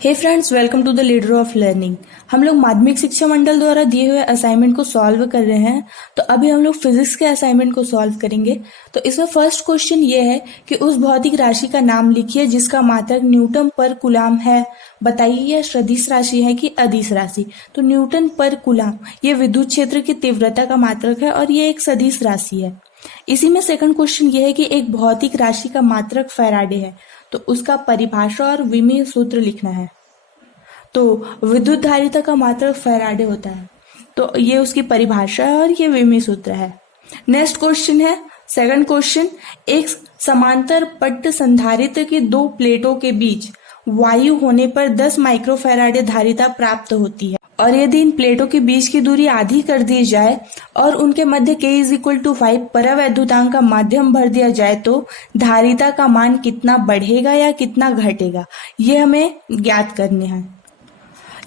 Hey friends, welcome to the leader of learning. हम लोग माध्यमिक शिक्षा मंडल द्वारा दिए हुए असाइनमेंट को सॉल्व कर रहे हैं। तो अभी हम लोग फिजिक्स के असाइनमेंट को सॉल्व करेंगे। तो इसमें फर्स्ट क्वेश्चन ये है कि उस भौतिक राशि का नाम लिखिए जिसका मात्रक न्यूटन पर कूलाम है। बताइए यह सदिश राशि है कि अदिश राशि। तो न्यूटन पर कूलाम ये विद्युत क्षेत्र की तीव्रता का मात्रक है और ये एक सदिश राशि है। इसी में सेकंड क्वेश्चन ये है कि एक भौतिक राशि का मात्रक फैराडे है, तो उसका परिभाषा और विमीय सूत्र लिखना है। तो विद्युत धारिता का मात्रक फैराडे होता है, तो ये उसकी परिभाषा है और ये विमीय सूत्र है। नेक्स्ट क्वेश्चन है सेकंड क्वेश्चन, एक समांतर पट्ट संधारित्र की दो प्लेटों के बीच वायु होने पर 10 माइक्रोफैराडे धारिता प्राप्त होती है और यदि इन प्लेटों के बीच की दूरी आधी कर दी जाए और उनके मध्य k=5 परावैद्युतांक का माध्यम भर दिया जाए तो धारिता का मान कितना बढ़ेगा या कितना घटेगा, ये हमें ज्ञात करने हैं।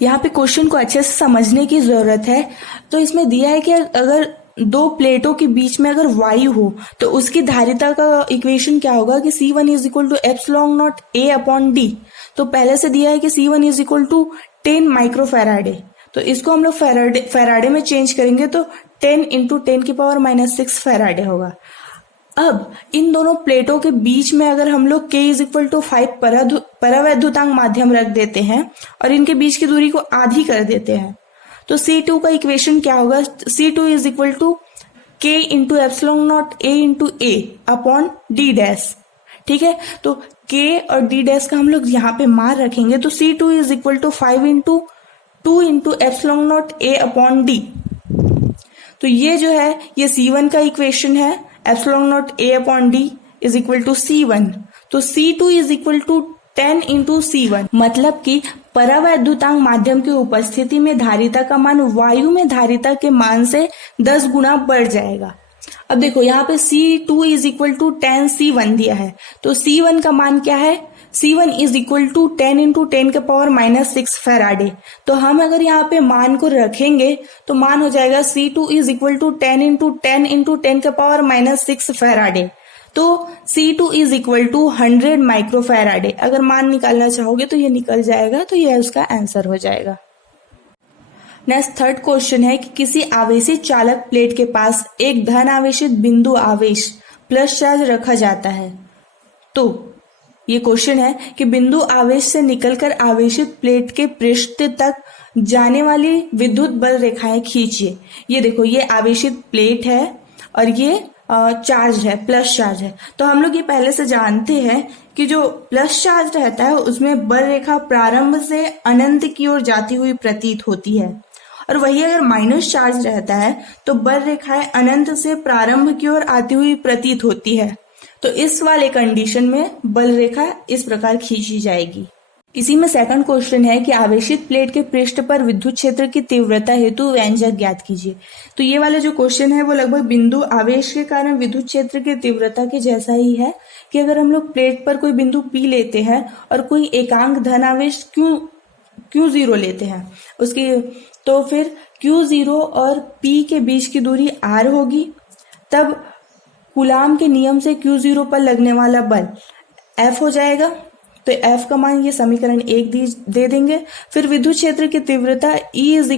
यहाँ पे क्वेश्चन को अच्छे से समझने की जरूरत है। तो इसमें दिया है कि अगर दो प्लेटों के बीच में अगर वायु हो तो उसकी धारिता का इक्वेशन क्या होगा कि C1 = ε0 A/d। तो पहले से दिया है कि C1 = 10 माइक्रोफैराडे, तो इसको हम लोग फैराडे में चेंज करेंगे तो 10 × 10⁻⁶ फैराडे होगा। अब इन दोनों प्लेटों के बीच में अगर हम लोग k=5 परावैद्युतांक माध्यम रख देते हैं और इनके बीच की दूरी को आधी कर देते हैं तो C2 का इक्वेशन क्या होगा, C2 = k × ε0 A/d'। ठीक है, तो k और d' का हम लोग यहाँ पे मान रखेंगे तो C2 = 5 × 2 × ε0 A/d। तो ये जो है ये C1 का इक्वेशन है, ε0 A/d = C1। तो C2 = 10 × C1, मतलब कि परावैद्युतांक माध्यम की उपस्थिति में धारिता का मान वायु में धारिता के मान से 10 गुना बढ़ जाएगा। अब देखो यहाँ पे C2 = 10 C1 दिया है, तो C1 का मान क्या है, C1 = 10 × 10⁻⁶ फैराडे। तो हम अगर यहाँ पे मान को रखेंगे तो मान हो जाएगा C2 = 10 × 10 × 10⁻⁶ फैराडे। तो C2 = 100 माइक्रोफैराडे। अगर मान निकालना चाहोगे तो ये निकल जाएगा, तो यह उसका आंसर हो जाएगा। नेक्स्ट थर्ड क्वेश्चन है कि किसी आवेशित चालक प्लेट के पास एक धन आवेशित बिंदु आवेश प्लस चार्ज रखा जाता है। तो ये क्वेश्चन है कि बिंदु आवेश से निकलकर आवेशित प्लेट के पृष्ठ तक जाने वाली विद्युत बल रेखाएं खींचिए। ये देखो, ये आवेशित प्लेट है और ये चार्ज है, प्लस चार्ज है। तो हम लोग ये पहले से जानते हैं कि जो प्लस चार्ज रहता है उसमें बल रेखा प्रारंभ से अनंत की ओर जाती हुई प्रतीत होती है, और वही अगर माइनस चार्ज रहता है तो बल रेखाएं अनंत से प्रारंभ की ओर आती हुई प्रतीत होती है। तो इस वाले कंडीशन में बल रेखा इस प्रकार खींची जाएगी। इसी में सेकंड क्वेश्चन है कि आवेशित प्लेट के पृष्ठ पर विद्युत क्षेत्र की तीव्रता हेतु व्यंजक ज्ञात कीजिए। तो ये वाला जो क्वेश्चन है वो लगभग बिंदु आवेश के कारण विद्युत क्षेत्र की तीव्रता के जैसा ही है कि अगर हम लोग प्लेट पर कोई बिंदु P लेते हैं और कोई एकांक धनावेश Q0 लेते हैं उसकी, तो फिर Q0 और P के बीच की दूरी R होगी, तब कूलाम के नियम से Q0 पर लगने वाला बल F हो जाएगा। तो F का मान ये समीकरण 1 दे देंगे। फिर विद्युत क्षेत्र की तीव्रता E =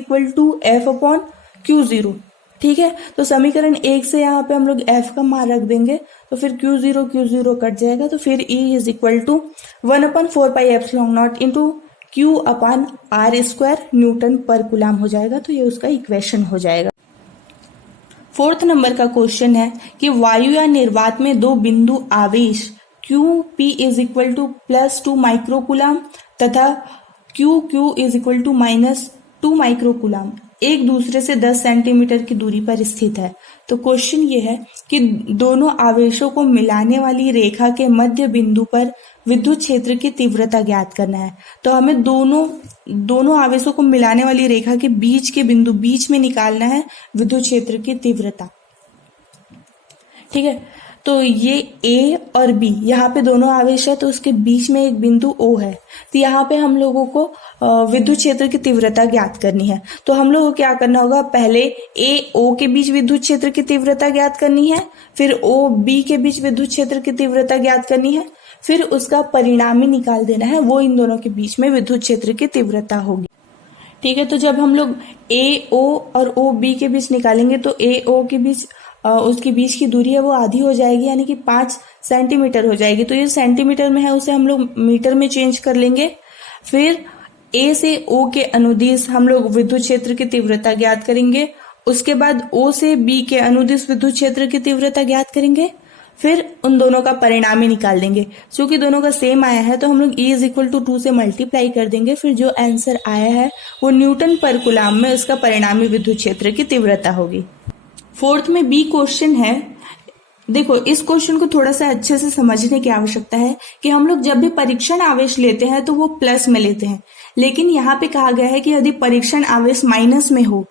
F/Q0। ठीक है, तो समीकरण 1 से यहाँ पे हम लोग F का मान रख देंगे तो फिर Q0 कट जाएगा, तो फिर E = 1/4πε0 Q/r² न्यूटन पर कूलाम हो जाएगा। तो ये उसका इक्वेशन हो जाएगा। फोर्थ नंबर का क्वेश्चन है कि वायु या निर्वात में दो बिंदु आवेश QP = +2 माइक्रोकूलाम तथा QQ = -2 माइक्रोकूलाम एक दूसरे से 10 सेंटीमीटर की दूरी पर स्थित है। तो क्वेश्चन ये है कि दोनों आवेशों को मिलाने वाली रेखा के मध्य बिंदु पर विद्युत क्षेत्र की तीव्रता ज्ञात करना है। तो हमें दोनों आवेशों को मिलाने वाली रेखा के बीच के बिंदु बीच में निकालना है विद्युत क्षेत्र की तीव्रता। ठीक है, तो ये A और B यहाँ पे दोनों आवेश है, तो उसके बीच में एक बिंदु O है। तो यहाँ पे हम लोगों को विद्युत क्षेत्र की तीव्रता ज्ञात करनी है। तो हम लोगों को क्या करना होगा, पहले A O के बीच विद्युत क्षेत्र की तीव्रता ज्ञात करनी है, फिर O B के बीच विद्युत क्षेत्र की तीव्रता ज्ञात करनी है, फिर उसका परिणामी निकाल देना है, वो इन दोनों के बीच में विद्युत क्षेत्र की तीव्रता होगी। ठीक है, तो जब हम लोग ए ओ और ओ बी के बीच निकालेंगे तो ए ओ के बीच उसके बीच की दूरी है वो आधी हो जाएगी, यानी कि 5 सेंटीमीटर हो जाएगी। तो ये सेंटीमीटर में है, उसे हम लोग मीटर में चेंज कर लेंगे। फिर ए से ओ के अनुदिश हम लोग विद्युत क्षेत्र की तीव्रता ज्ञात करेंगे। उसके बाद ओ से बी के अनुदिश विद्युत क्षेत्र की तीव्रता ज्ञात करेंगे। फिर उन दोनों का परिणामी निकाल देंगे। क्योंकि दोनों का सेम आया है तो हम लोग E इक्वल टू 2 से मल्टीप्लाई कर देंगे। फिर जो आंसर आया है वो न्यूटन पर कूलाम में उसका परिणामी विद्युत क्षेत्र की तीव्रता होगी। फोर्थ में बी क्वेश्चन है। देखो, इस क्वेश्चन को थोड़ा सा अच्छे से समझने की आवश्यकता है कि हम लोग जब भी परीक्षण आवेश लेते हैं तो वो प्लस में लेते हैं, लेकिन यहाँ पे कहा गया है कि यदि परीक्षण आवेश माइनस में हो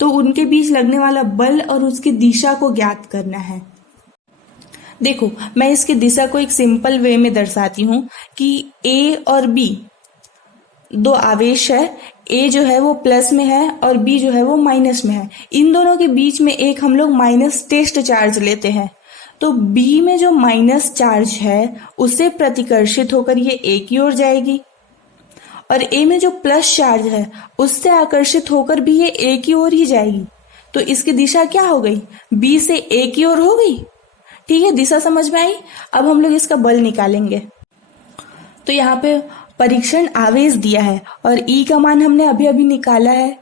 तो उनके बीच लगने वाला बल और उसकी दिशा को ज्ञात करना है। देखो, मैं इसकी दिशा को एक सिंपल वे में दर्शाती हूं कि ए और बी दो आवेश है। ए जो है वो प्लस में है और बी जो है वो माइनस में है। इन दोनों के बीच में एक हम लोग माइनस टेस्ट चार्ज लेते हैं। तो बी में जो माइनस चार्ज है उससे प्रतिकर्षित होकर ये ए की ओर जाएगी, और ए में जो प्लस चार्ज है उससे आकर्षित होकर भी ये ए की ओर ही जाएगी। तो इसकी दिशा क्या हो गई? बी से ए की ओर हो गई। ठीक है, दिशा समझ में आई। अब हम लोग इसका बल निकालेंगे। तो यहाँ पे परीक्षण आवेश दिया है और E का मान हमने अभी अभी निकाला है।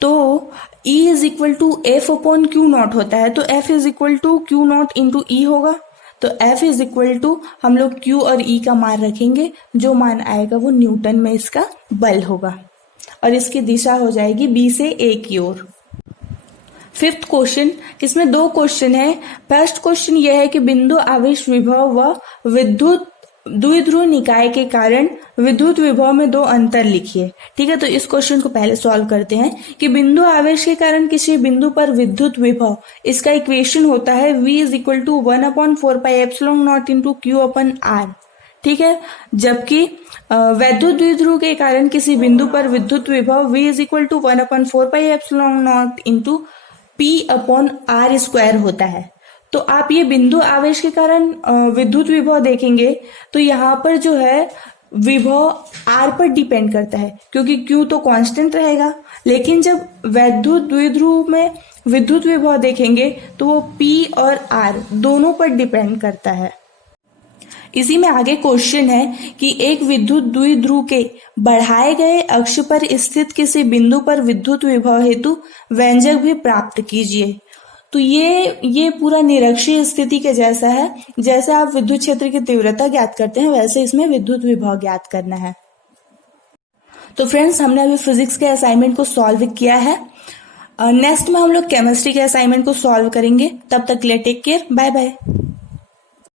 तो E is equal to F upon Q not होता है। तो F is equal to Q not into E होगा। तो F इज इक्वल टू हम लोग Q और E का मान रखेंगे, जो मान आएगा वो न्यूटन में इसका बल होगा, और इसकी दिशा हो जाएगी B से A की ओर। फिफ्थ क्वेश्चन, इसमें 2 क्वेश्चन है। फर्स्ट क्वेश्चन यह है कि बिंदु आवेश विभव व विद्युत द्विध्रुव निकाय के कारण विद्युत विभव में 2 अंतर लिखिए। ठीक है, तो इस क्वेश्चन को पहले सॉल्व करते हैं कि बिंदु आवेश के कारण किसी बिंदु पर विद्युत विभव, इसका इक्वेशन होता है V is equal to 1/4πε0 into Q upon R। ठीक है, जबकि वैद्युत द्विध्रुव के कारण किसी बिंदु पर विद्युत विभव V is equal to 1/4πε0 into P/R² होता है। तो आप ये बिंदु आवेश के कारण विद्युत विभव देखेंगे तो यहाँ पर जो है विभव R पर डिपेंड करता है, क्योंकि Q तो कांस्टेंट रहेगा। लेकिन जब वैद्युत द्विध्रुव में विद्युत विभव देखेंगे तो वो P और R दोनों पर डिपेंड करता है। इसी में आगे क्वेश्चन है कि एक विद्युत द्विध्रुव के बढ़ाए गए अक्ष पर स्थित किसी बिंदु पर विद्युत विभव हेतु व्यंजक भी प्राप्त कीजिए। तो ये पूरा निरक्षीय स्थिति के जैसा है। जैसे आप विद्युत क्षेत्र की तीव्रता ज्ञात करते हैं वैसे इसमें विद्युत विभव ज्ञात करना है। तो फ्रेंड्स, हमने अभी फिजिक्स के असाइनमेंट को सॉल्व किया है। नेक्स्ट में हम लोग केमिस्ट्री के असाइनमेंट को सॉल्व करेंगे। तब तक के लिए टेक केयर, बाय बाय।